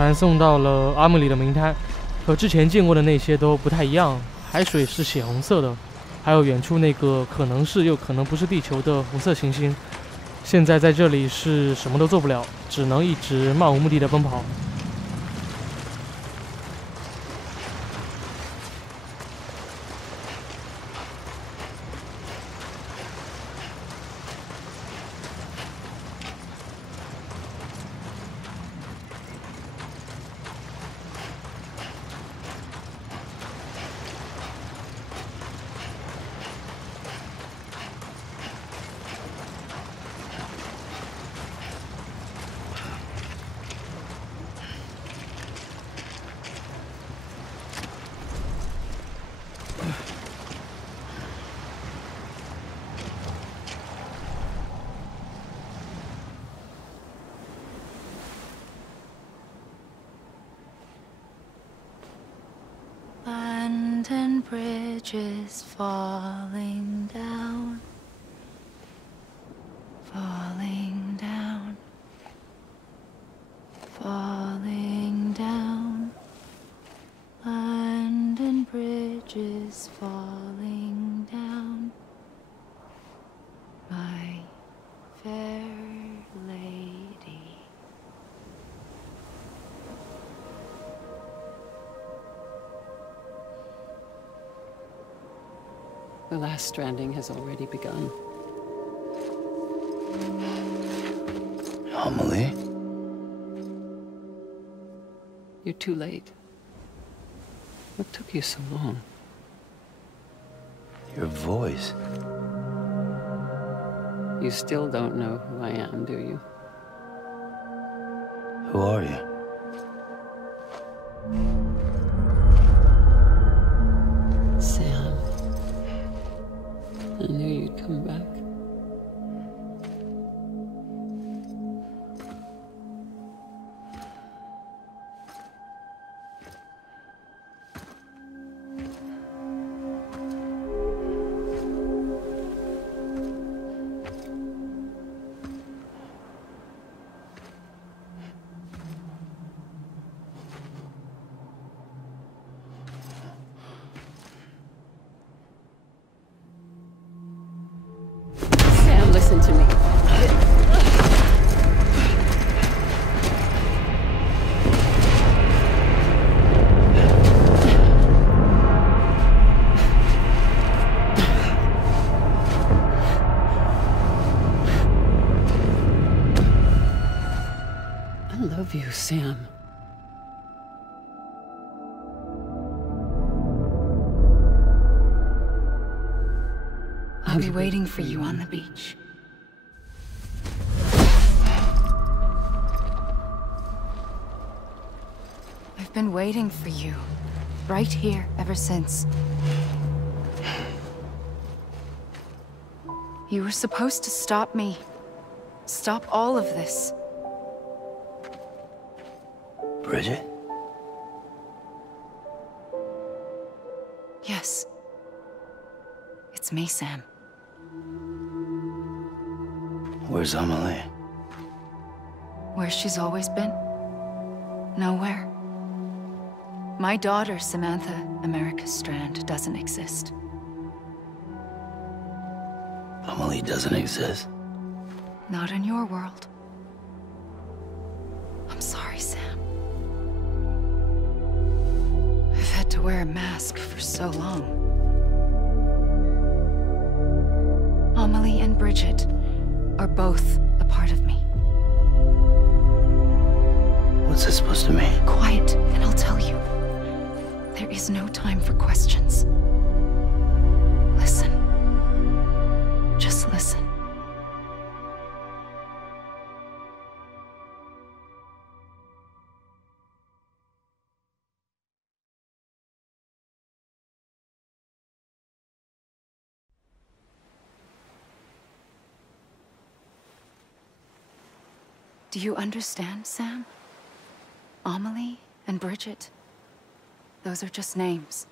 传送到了阿姆里的名滩，和之前见过的那些都不太一样。海水是血红色的，还有远处那个可能是又可能不是地球的红色行星。现在在这里是什么都做不了，只能一直漫无目的的奔跑。And bridges falling down, falling down, falling down. London bridges falling down, my fair lady. The last stranding has already begun. Amelie? You're too late. What took you so long? Your voice. You still don't know who I am, do you? Who are you? Sam. I knew you'd come back. Listen to me. I love you, Sam. I'll be waiting for you on the beach. I've been waiting for you, right here, ever since. You were supposed to stop me. Stop all of this. Bridget? Yes. It's me, Sam. Where's Amelie? Where she's always been. Nowhere. My daughter, Samantha America Strand, doesn't exist. Amelie doesn't exist? Not in your world. I'm sorry, Sam. I've had to wear a mask for so long. Amelie and Bridget are both a part of me. What's this supposed to mean? Quiet, and I'll tell you. There is no time for questions. Listen. Just listen. Do you understand, Sam? Amelie and Bridget, those are just names.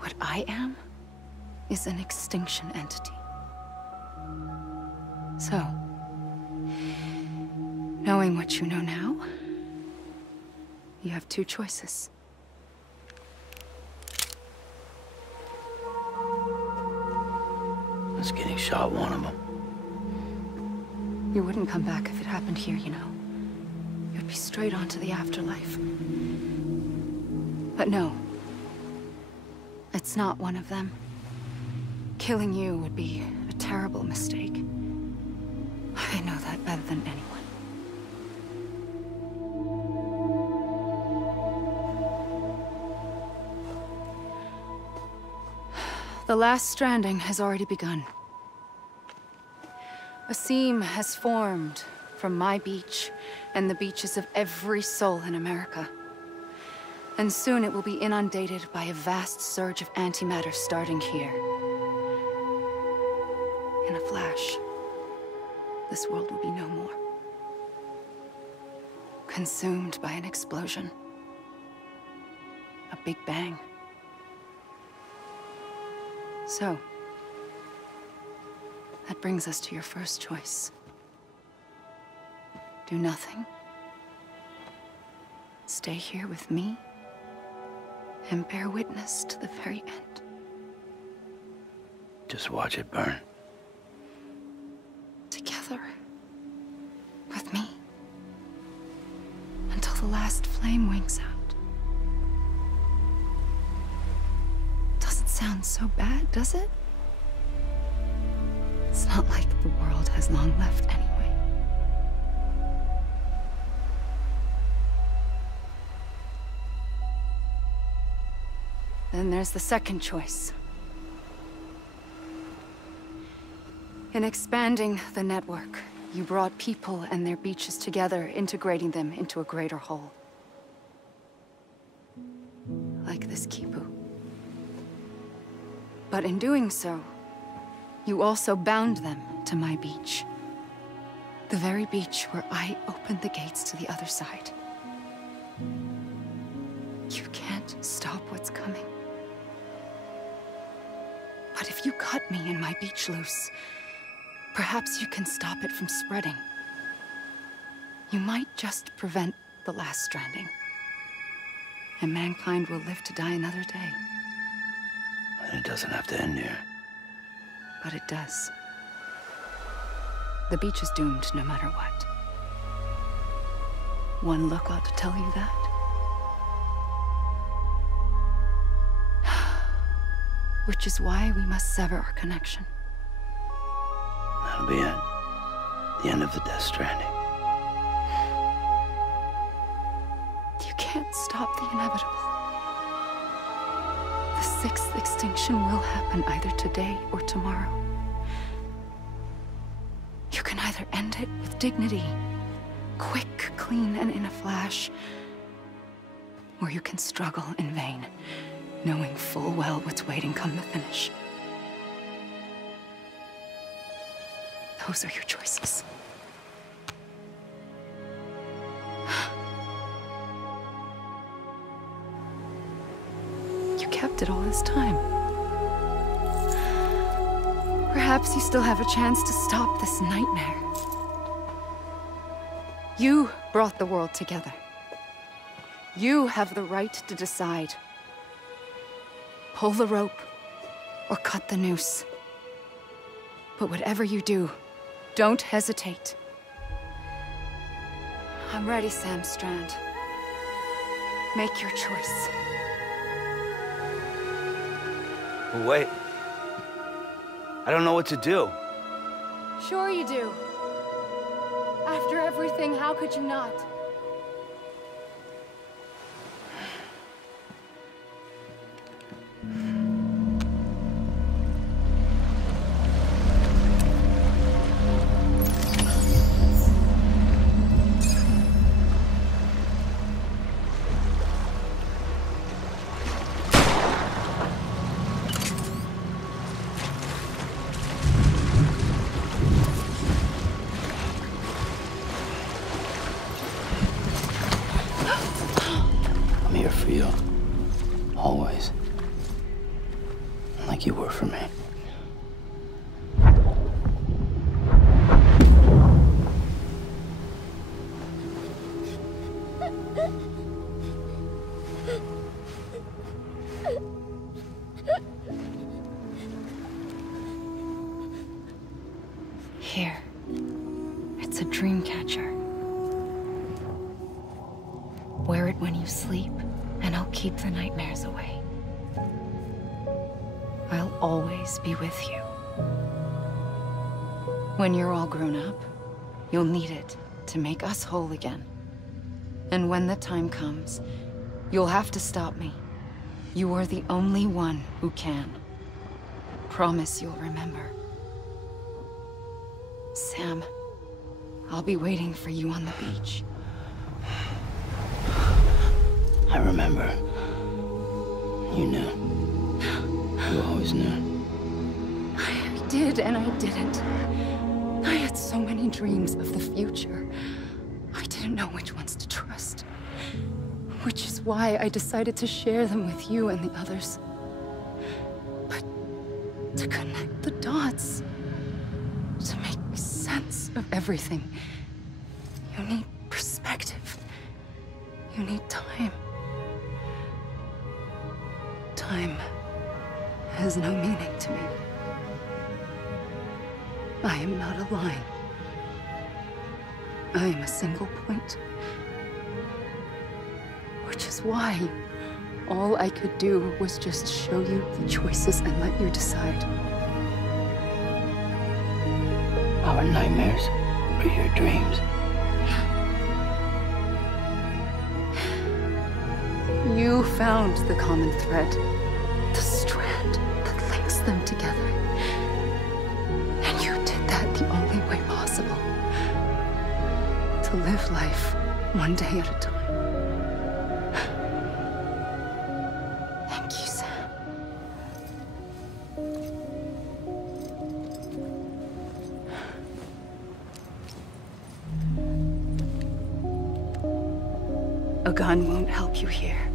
What I am is an extinction entity. So, knowing what you know now, You have two choices. Is getting shot one of them? You wouldn't come back if it happened here, you know. You'd be straight on to the afterlife. But no. It's not one of them. Killing you would be a terrible mistake. I know that better than anyone. The last stranding has already begun. A seam has formed from my beach and the beaches of every soul in America. And soon it will be inundated by a vast surge of antimatter starting here. In a flash, this world will be no more. Consumed by an explosion. A big bang. So, that brings us to your first choice. Do nothing. Stay here with me and bear witness to the very end. Just watch it burn. Together. With me. Until the last flame winks out. Doesn't sound so bad, does it? It's not like the world has long left anyway. Then there's the second choice. In expanding the network, you brought people and their beaches together, integrating them into a greater whole. Like this Kipu. But in doing so, you also bound them to my beach. The very beach where I opened the gates to the other side. You can't stop what's coming. But if you cut me and my beach loose, perhaps you can stop it from spreading. You might just prevent the last stranding. And mankind will live to die another day. And it doesn't have to end here. But it does. The beach is doomed no matter what. One look ought to tell you that. Which is why we must sever our connection. That'll be it. The end of the Death Stranding. You can't stop the inevitable. The sixth extinction will happen either today or tomorrow. You can either end it with dignity, quick, clean, and in a flash, or you can struggle in vain, knowing full well what's waiting come the finish. Those are your choices. You kept it all this time. Perhaps you still have a chance to stop this nightmare. You brought the world together. You have the right to decide. Pull the rope, or cut the noose. But whatever you do, don't hesitate. I'm ready, Sam Strand. Make your choice. Wait. I don't know what to do. Sure you do. After everything, how could you not? I'm here for you. Always. Like you were for me. Here. It's a dream catcher. Wear it when you sleep, and I'll keep the nightmares away. I'll always be with you. When you're all grown up, you'll need it to make us whole again. And when the time comes, you'll have to stop me. You are the only one who can. Promise you'll remember. Sam, I'll be waiting for you on the beach. I remember. You knew. You always knew. I did and I didn't. I had so many dreams of the future. I didn't know which ones to trust. Which is why I decided to share them with you and the others. But to connect the dots, to make sense of everything, you need perspective. You need time. Time has no meaning to me. I am not a line. I am a single point. Which is why all I could do was just show you the choices and let you decide. Our nightmares or your dreams? You found the common thread, the strand that links them together. And you did that the only way possible. To live life one day at a time. Thank you, Sam. A gun won't help you here.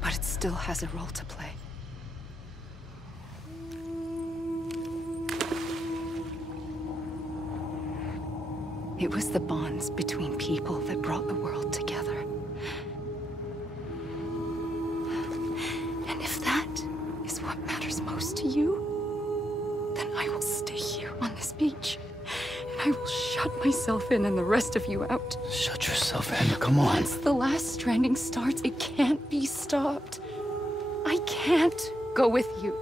But it still has a role to play. It was the bonds between people that brought the world together. And if that is what matters most to you, then I will stay here on this beach. And I will shut myself in and the rest of you out. Shut yourself in, come on. Once the last stranding starts, it can't be stopped. I can't go with you.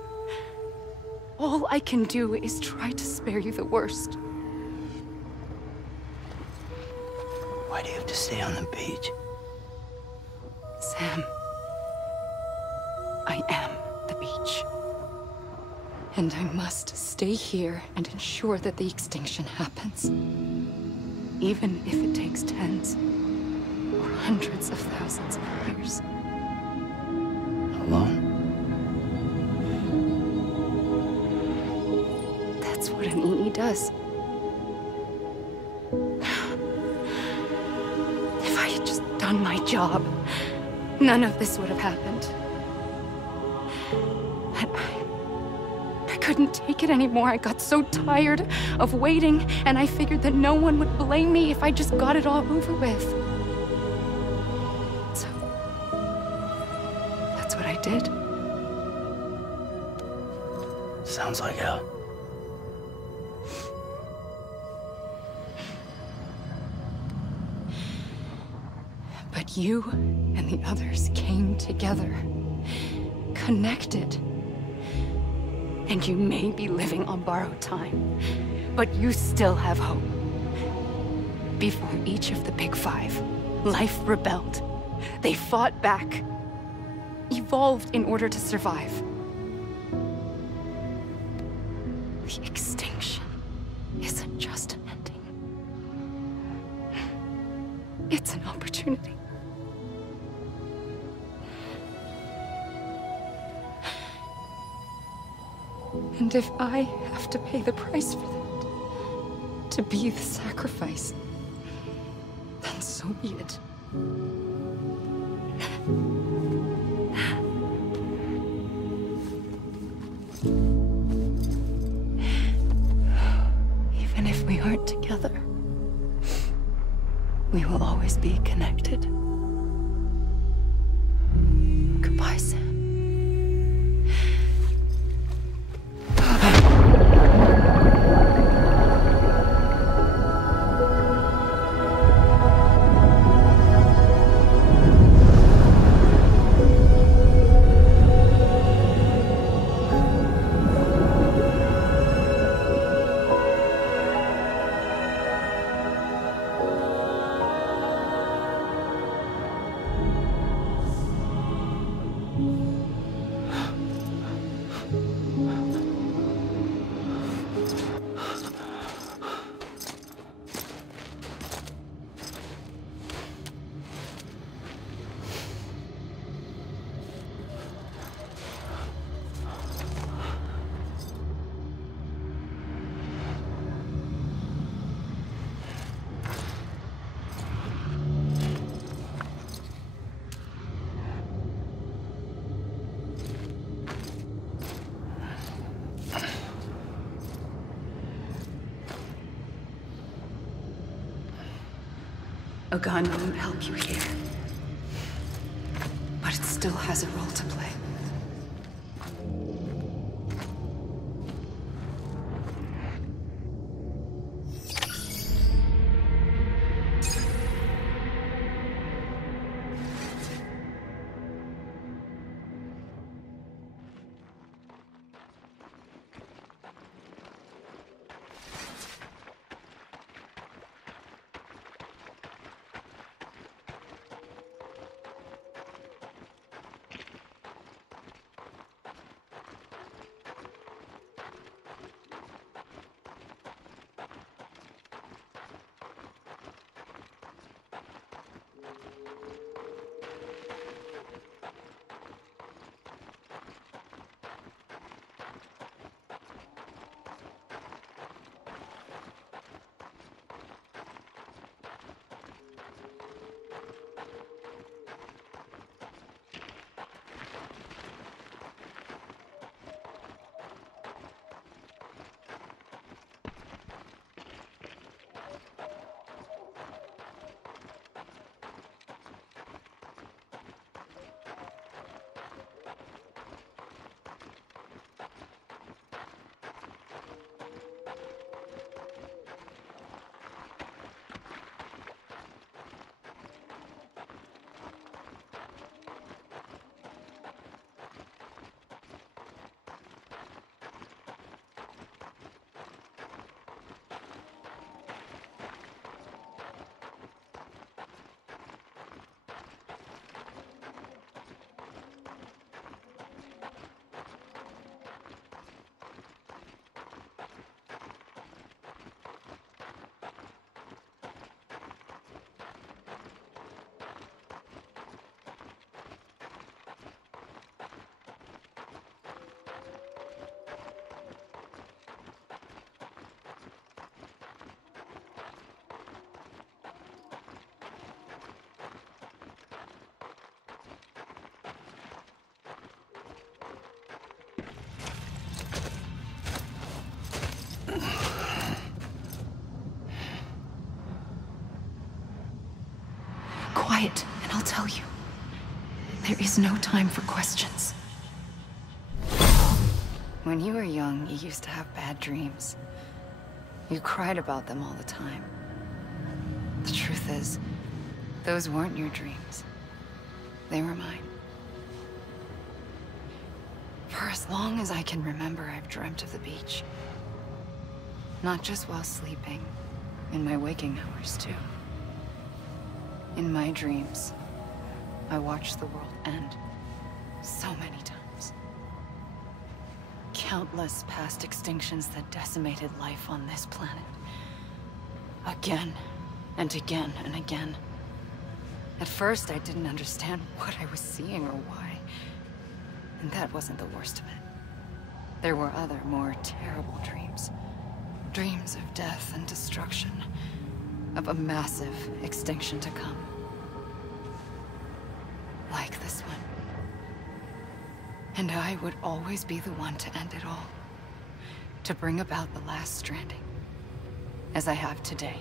All I can do is try to spare you the worst. Why do you have to stay on the beach? Sam, I am the beach. And I must stay here and ensure that the extinction happens. Even if it takes tens or hundreds of thousands of years. Alone? That's what an EE does. If I had just done my job, none of this would have happened. But I couldn't take it anymore. I got so tired of waiting, and I figured that no one would blame me if I just got it all over with. So, that's what I did. Sounds like hell. But you and the others came together, connected. And you may be living on borrowed time, but you still have hope. Before each of the Big Five, life rebelled. They fought back, evolved in order to survive. The extinction isn't just an ending. It's an opportunity. And if I have to pay the price for that, to be the sacrifice, then so be it. Even if we aren't together, we will always be connected. Goodbye, Sam. A gun won't help you here. But it still has a role to play. Quiet, and I'll tell you. There is no time for questions. When you were young, you used to have bad dreams. You cried about them all the time. The truth is, those weren't your dreams. They were mine. For as long as I can remember, I've dreamt of the beach. Not just while sleeping, in my waking hours too. In my dreams, I watched the world end so many times. Countless past extinctions that decimated life on this planet. Again, and again, and again. At first, I didn't understand what I was seeing or why. And that wasn't the worst of it. There were other, more terrible dreams. Dreams of death and destruction. Of a massive extinction to come. Like this one. And I would always be the one to end it all. To bring about the last stranding. As I have today.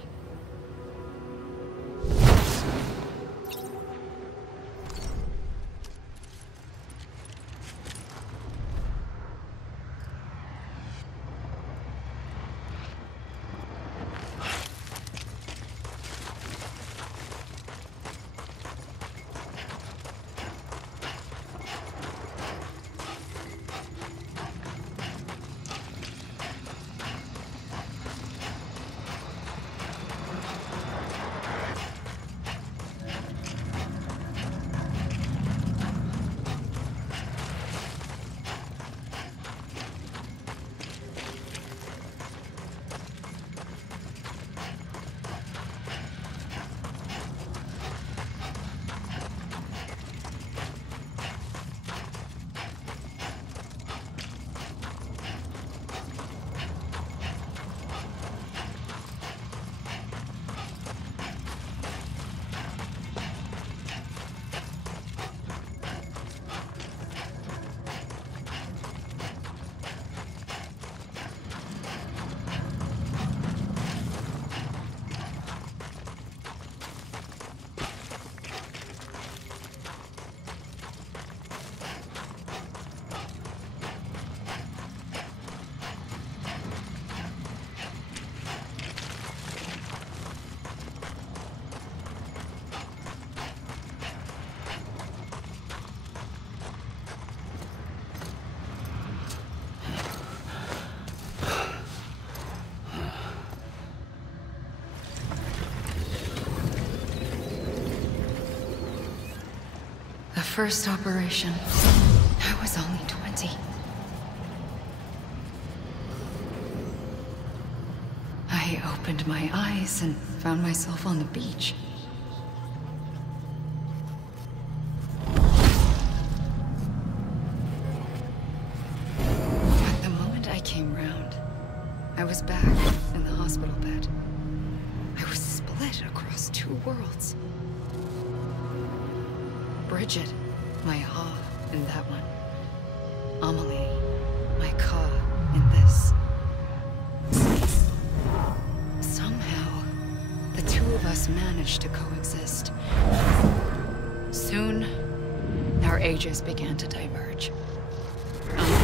The first operation, I was only 20. I opened my eyes and found myself on the beach. But the moment I came round, I was back in the hospital bed. I was split across two worlds. Bridget, my Ha in that one. Amelie, my Ka in this. Somehow, the two of us managed to coexist. Soon, our ages began to diverge.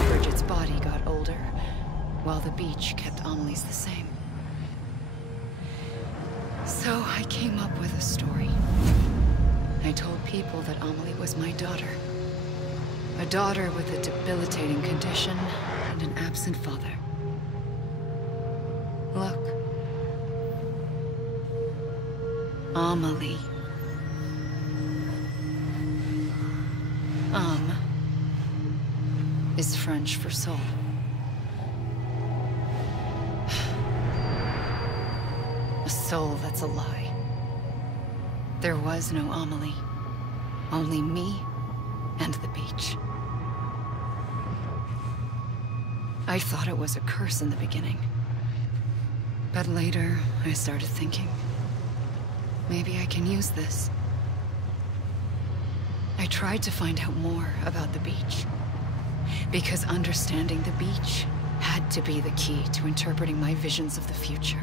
Bridget's body got older, while the beach kept Amelie's the same. So I came up with a story. I told people that Amelie was my daughter. A daughter with a debilitating condition and an absent father. Look. Amelie. Is French for soul. A soul that's a lie. There was no Amelie. Only me and the beach. I thought it was a curse in the beginning. But later, I started thinking, maybe I can use this. I tried to find out more about the beach. Because understanding the beach had to be the key to interpreting my visions of the future.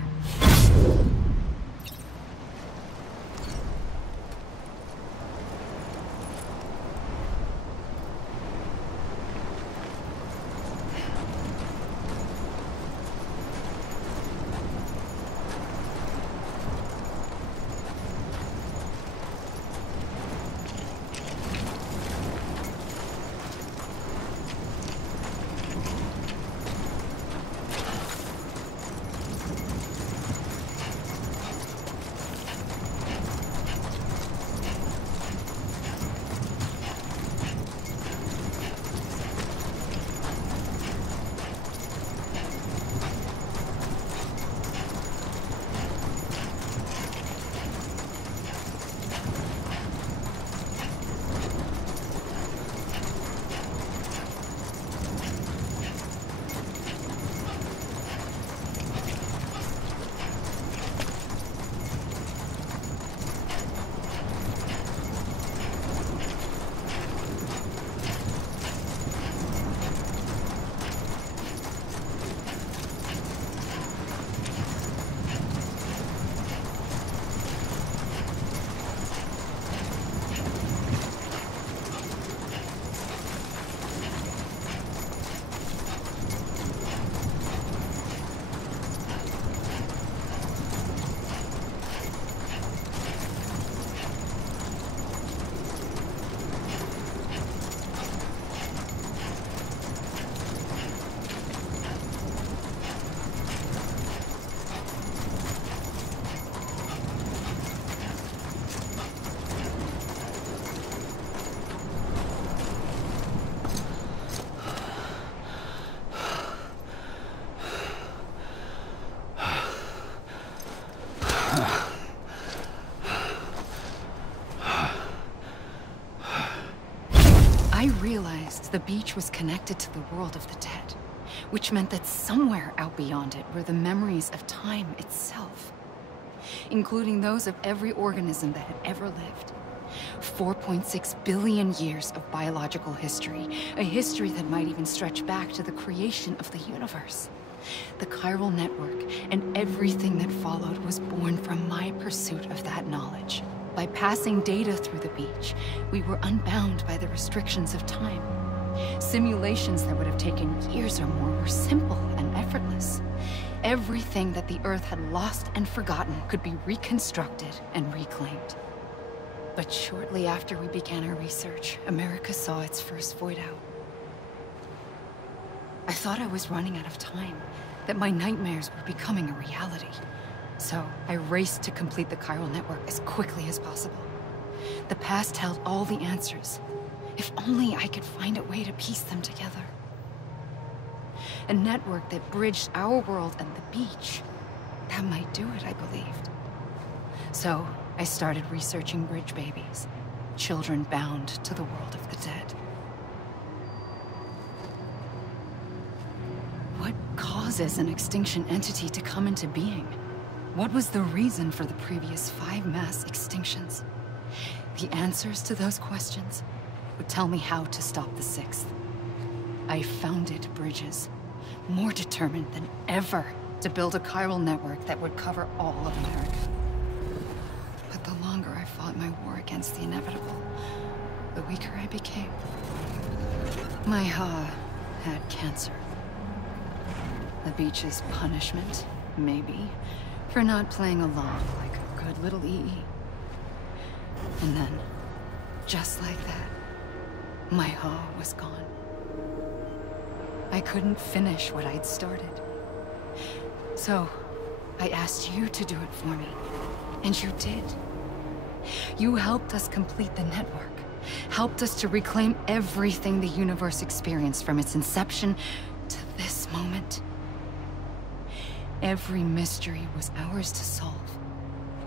I realized the beach was connected to the world of the dead, which meant that somewhere out beyond it were the memories of time itself, including those of every organism that had ever lived. 4.6 billion years of biological history, a history that might even stretch back to the creation of the universe. The chiral network and everything that followed was born from my pursuit of that knowledge. By passing data through the beach, we were unbound by the restrictions of time. Simulations that would have taken years or more were simple and effortless. Everything that the Earth had lost and forgotten could be reconstructed and reclaimed. But shortly after we began our research, America saw its first void out. I thought I was running out of time, that my nightmares were becoming a reality. So I raced to complete the chiral network as quickly as possible. The past held all the answers. If only I could find a way to piece them together. A network that bridged our world and the beach. That might do it, I believed. So, I started researching bridge babies. Children bound to the world of the dead. What causes an extinction entity to come into being? What was the reason for the previous 5 mass extinctions? The answers to those questions would tell me how to stop the 6th. I founded bridges, more determined than ever to build a chiral network that would cover all of America. But the longer I fought my war against the inevitable, the weaker I became. My Ha had cancer. The beach's punishment, maybe, for not playing along like a good little EE. And then, just like that, my Ha was gone. I couldn't finish what I'd started. So, I asked you to do it for me, and you did. You helped us complete the network, helped us to reclaim everything the universe experienced from its inception to this moment. Every mystery was ours to solve,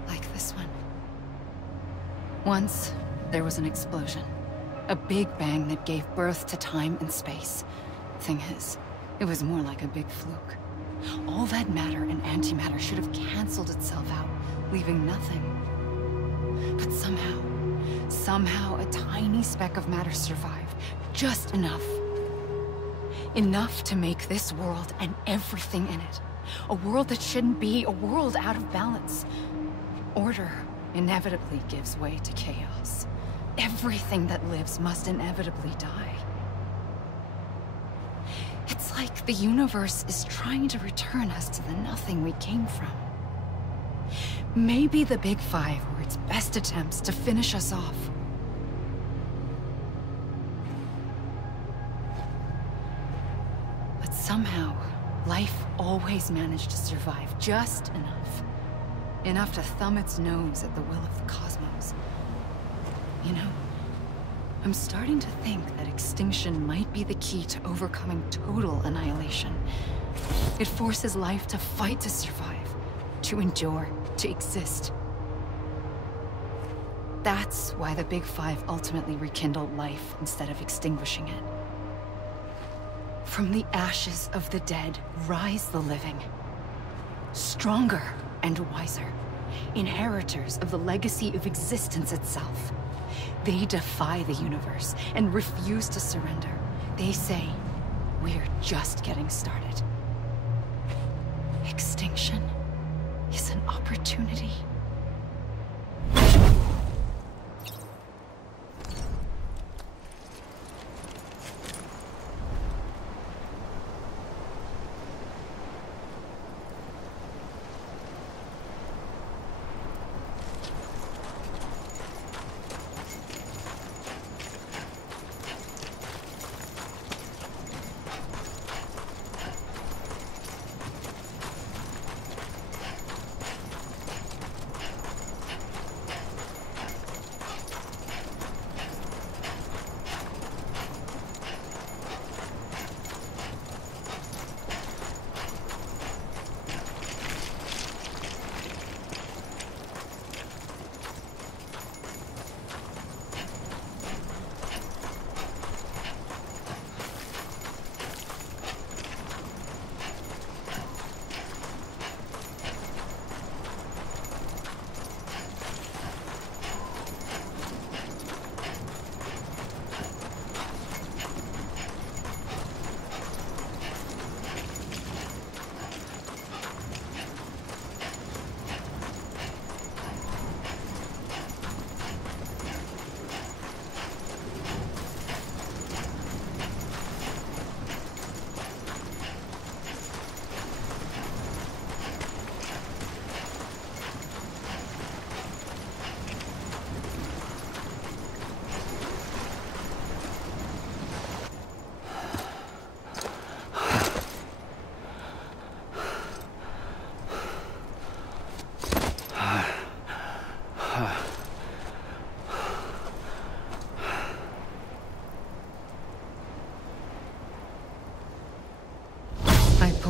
like this one. Once, there was an explosion. A big bang that gave birth to time and space. Thing is, it was more like a big fluke. All that matter and antimatter should have canceled itself out, leaving nothing. But somehow a tiny speck of matter survived. Just enough. Enough to make this world and everything in it. A world that shouldn't be, a world out of balance. Order inevitably gives way to chaos. Everything that lives must inevitably die. It's like the universe is trying to return us to the nothing we came from. Maybe the Big Five were its best attempts to finish us off. But somehow, life always managed to survive just enough. Enough to thumb its nose at the will of the cosmos. You know, I'm starting to think that extinction might be the key to overcoming total annihilation. It forces life to fight to survive, to endure, to exist. That's why the Big Five ultimately rekindled life instead of extinguishing it. From the ashes of the dead rise the living. Stronger and wiser. Inheritors of the legacy of existence itself. They defy the universe and refuse to surrender. They say, we're just getting started. Extinction is an opportunity.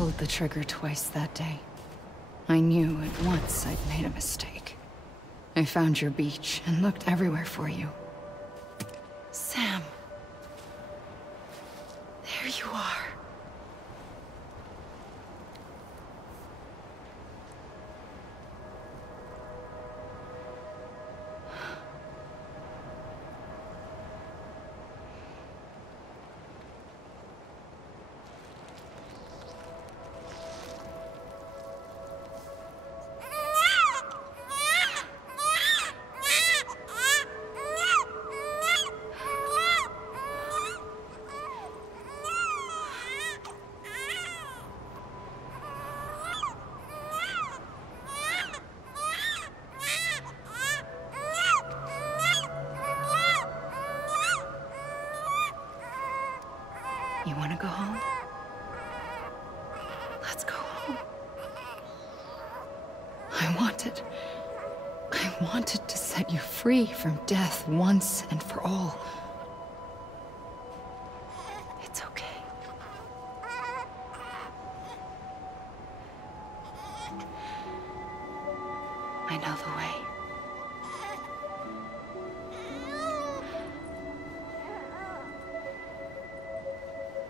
pulled the trigger twice that day. I knew at once I'd made a mistake. I found your beach and looked everywhere for you. Sam. There you are. You want to go home? Let's go home. I wanted to set you free from death once and for all. It's okay. I know the way.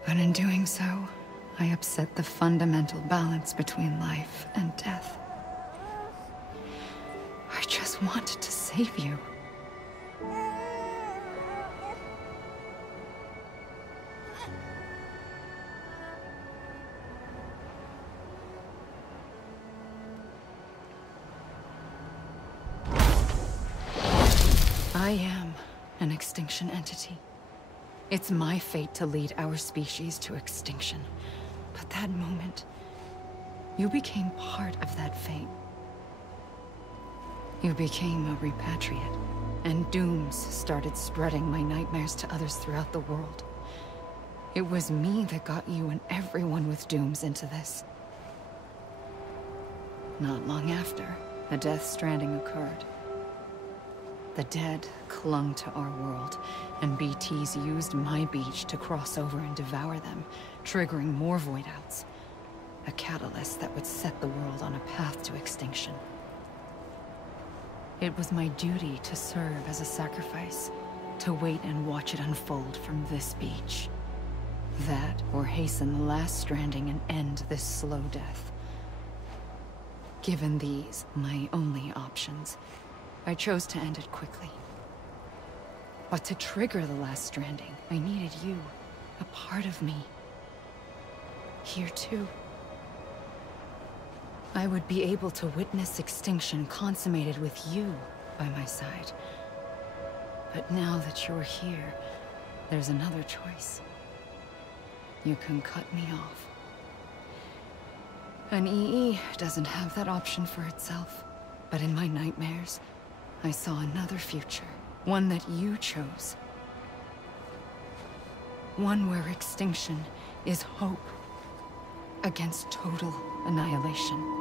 But in doing so, I upset the fundamental balance between life and death. I just wanted to save you. I am an extinction entity. It's my fate to lead our species to extinction. But that moment, you became part of that fate. You became a repatriate, and dooms started spreading my nightmares to others throughout the world. It was me that got you and everyone with dooms into this. Not long after, a Death Stranding occurred. The dead clung to our world, and BTs used my beach to cross over and devour them, triggering more void outs. A catalyst that would set the world on a path to extinction. It was my duty to serve as a sacrifice, to wait and watch it unfold from this beach. That, or hasten the last stranding and end this slow death. Given these, my only options, I chose to end it quickly. But to trigger the last stranding, I needed you, a part of me. Here too. I would be able to witness extinction consummated with you by my side. But now that you're here, there's another choice. You can cut me off. An EE doesn't have that option for itself. But in my nightmares, I saw another future. One that you chose. One where extinction is hope against total annihilation.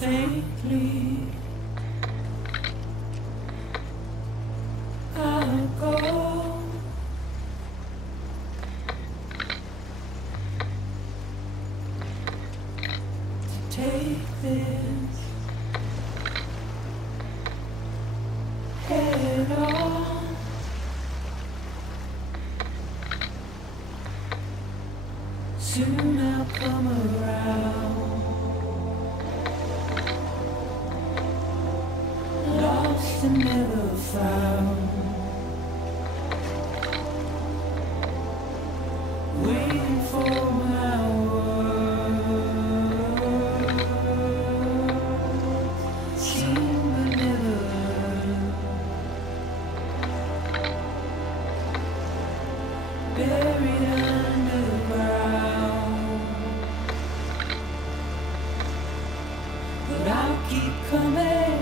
Faintly, I'll go. To take this head on. Soon I'll come around. Lost and never found. for my world. Seen but never buried underground. But I'll keep coming.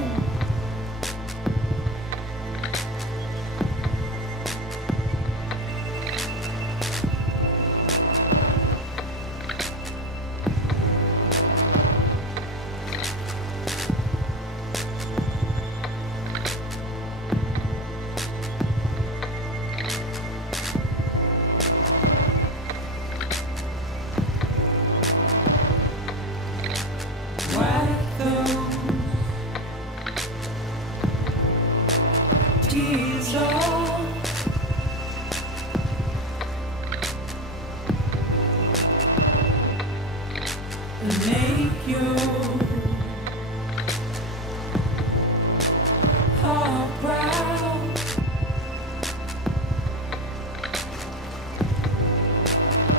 Wipe those tears off. And make your heart proud.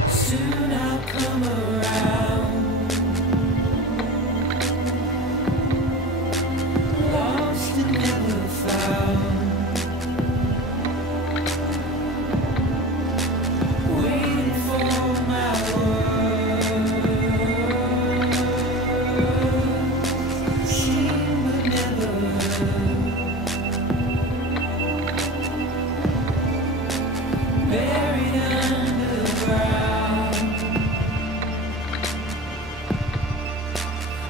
Soon I'll come around. Lost and never found. Waiting for my world. Seen but never buried underground.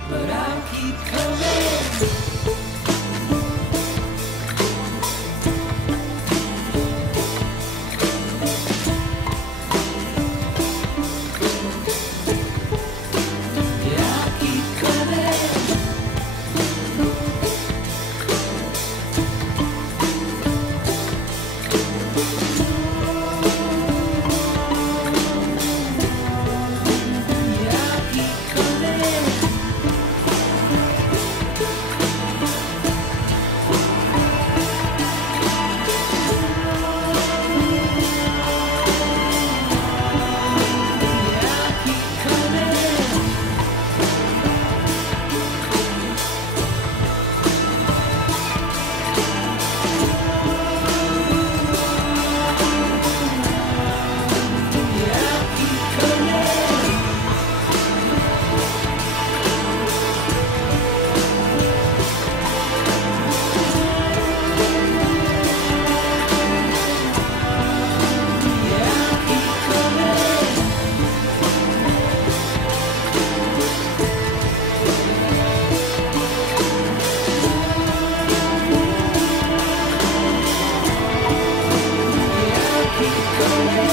But I'll keep coming. Yeah, I'll keep coming. Yeah, I'll keep coming. Yeah, I'll keep coming. Yeah, I'll keep coming. Yeah, I'll keep coming. Yeah, I'll keep coming. Yeah, I'll keep coming.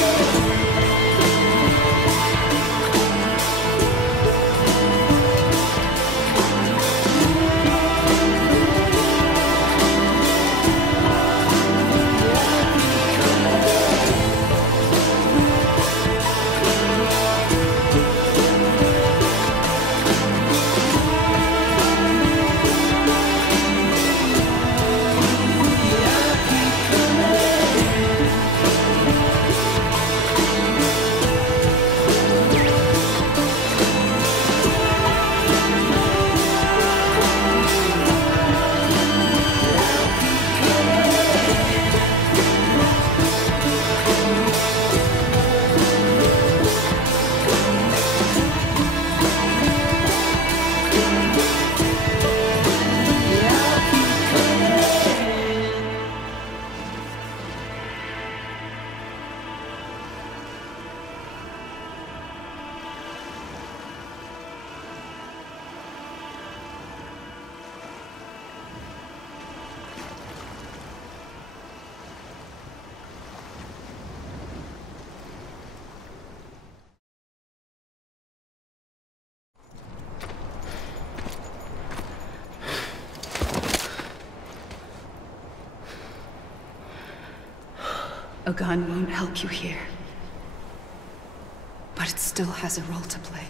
A gun won't help you here. But it still has a role to play.